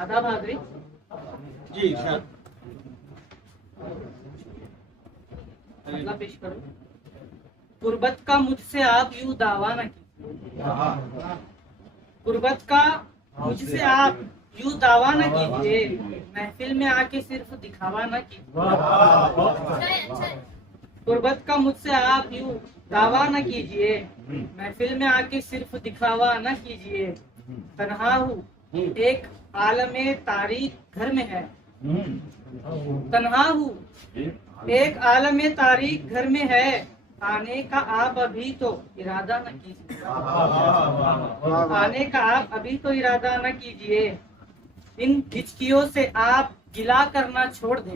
आदाब हाज़रीन जी शायद अगला पेश करो। गुर्बत का मुझसे आप यूं दावा न कीजिए, गुर्बत का मुझसे आप यूं दावा न कीजिए, महफिल में आके सिर्फ दिखावा न कीजिए। गुर्बत का मुझसे आप यूं दावा न कीजिए, महफिल में आके सिर्फ दिखावा न कीजिए। तन्हा हूँ एक आलमे तारीख घर में है, तन्हा हूँ एक आलमे तारीख घर में है, आने का आप अभी तो इरादा न कीजिए, आने का आप अभी तो इरादा न कीजिए। इन हिचकियों से आप गिला करना छोड़ दें,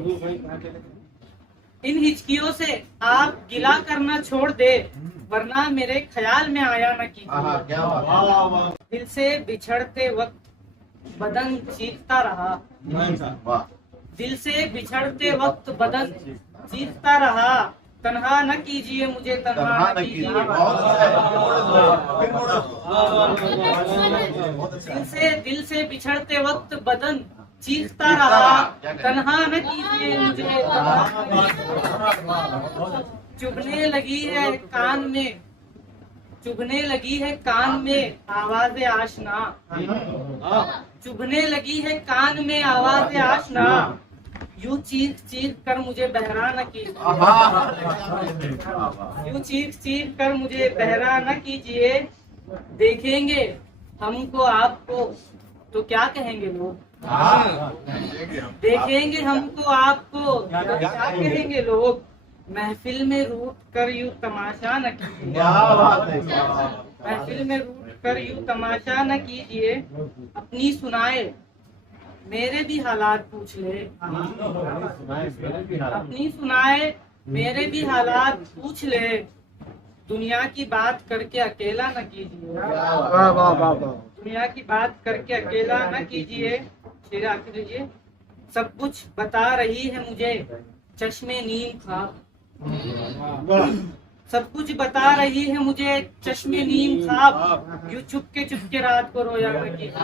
इन हिचकियों से आप गिला करना छोड़ दे, वरना मेरे ख्याल में आया न कीजिए। दिल से बिछड़ते वक्त बदन चीखता रहा, दिल से बिछड़ते वक्त बदन चीखता रहा, तन्हा न कीजिए मुझे, तन्हा न कीजिए। दिल से बिछड़ते वक्त बदन चीखता रहा, तन्हा न कीजिए मुझे। चुभने लगी है कान में, चुभने लगी है कान में आवाज़े आशना, चुभने लगी है कान में आवाज़े आशना, यूं चीख चीख कर मुझे बहरा न कीजिए, यूं चीख चीख कर मुझे बहरा न कीजिए। देखेंगे हमको आपको तो क्या कहेंगे लोग, देखेंगे हमको आपको तो क्या कहेंगे लोग, महफिल में रूठ कर यूं तमाशा न कीजिए, महफिल में रूठ कर यूं तमाशा न कीजिए। अपनी सुनाए मेरे भी हालात पूछ ले, अपनी सुनाए मेरे भी हालात पूछ ले, दुनिया की बात करके अकेला न कीजिए, दुनिया की बात करके अकेला न कीजिए। शेर आखिर लीजिए। सब कुछ बता रही है मुझे चश्मे नीम ख्वाब, सब कुछ बता रही है मुझे चश्मे नीम ख्वाब, यूं चुपके चुपके रात को रोया न कीजिए।